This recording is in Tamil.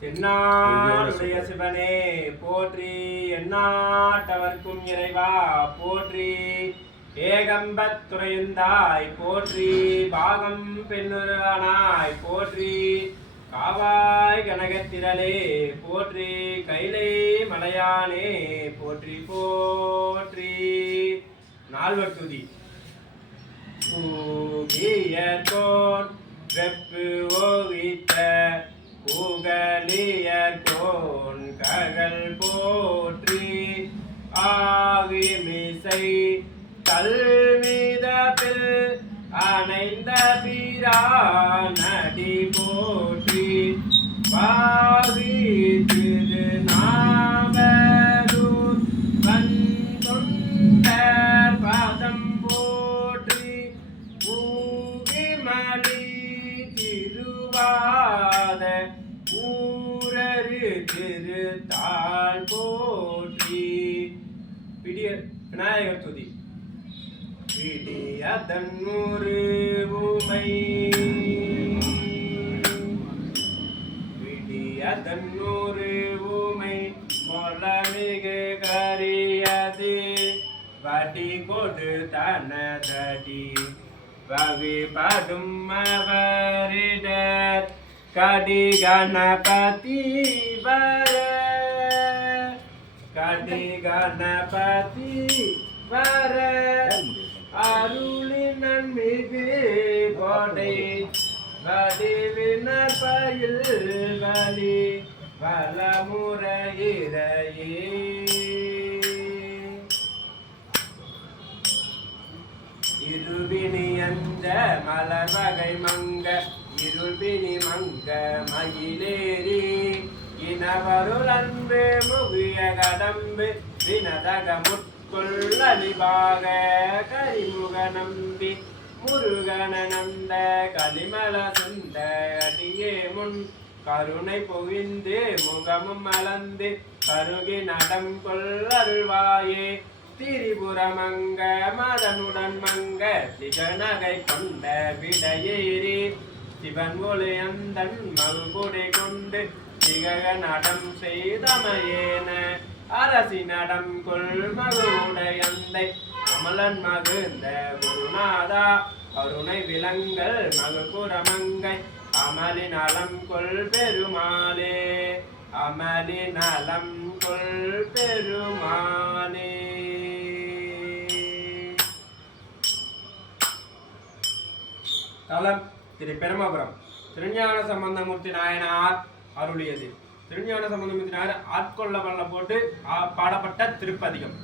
தென்னாடுடைய சிவனே போற்றி, எந்நாட்டவர்க்கும் இறைவா போற்றி, ஏகம்பத்துறையுந்தாய் போற்றி, பாகம் பெண்ணுருவானாய் போற்றி, காவாய் கனகத்திரளே போற்றி, கைலை மலையானே போற்றி போற்றி. நால்வர் துதி. பூகியர்கோன் வெப்பு ஓவித்த பூகலியர்கோன் ககல் போற்றி, ஆகிமிசை கல்மிதப்பில் அணைந்த பிரானடி போற்றி, வாவி திரு நாவலூர் வந்தொண்டர் பதம் போற்றி, ஊகிமலி திருவாத ஊரரு திருத்தாள் போற்றி. விநாயகர் துதி. விடியதன்னூறு உமை விடியதன்னூறு உமை மொளமிகு கரியது வடி கொடு தனதடி வவிபடும் அவரிடர் கடி கணபதி வர கடி கணபதி வர அருளினன் மிகு கோடை வடிவினர் பயில் வலி வலமுறையிறையே. இருபிணி அந்த மலர் வகை மங்க இருபிணி மங்க மயிலேறி இனவருள் அன்பு முகிய கடம்பு வினதக முட்கொள்ளலிபாக கரிமுக நம்பி முருகன நந்த கலிமல சுந்த அடியே முன் கருணை பொவிந்து முகமும் மலர்ந்து கருகி நடம் கொள்ளருள்வாயே. திரிபுரமங்க மதனுடன் மங்க திகநகை கொண்ட விடையேறி சிவன் ஒளி அந்தன் மகுகுடி கொண்டு திகக நடம் செய்தமையேன அரசி நடம் கொள் மகுடையந்தை அமலன் மகுந்த குருநாதா கருணை விலங்கல் மகுகுரமங்கை அமலி நலம் கொள் பெருமாளே அமலி நலம் கொள் பெருமாளே. தலம் திரு பெருமாபுரம். திருஞான சம்பந்தமூர்த்தி நாயனார் அருளியது. திருஞான சம்பந்தமூர்த்தி நாயனார் ஆட்கொள்ள வல்ல போட்டு பாடப்பட்ட திருப்பதிகம்.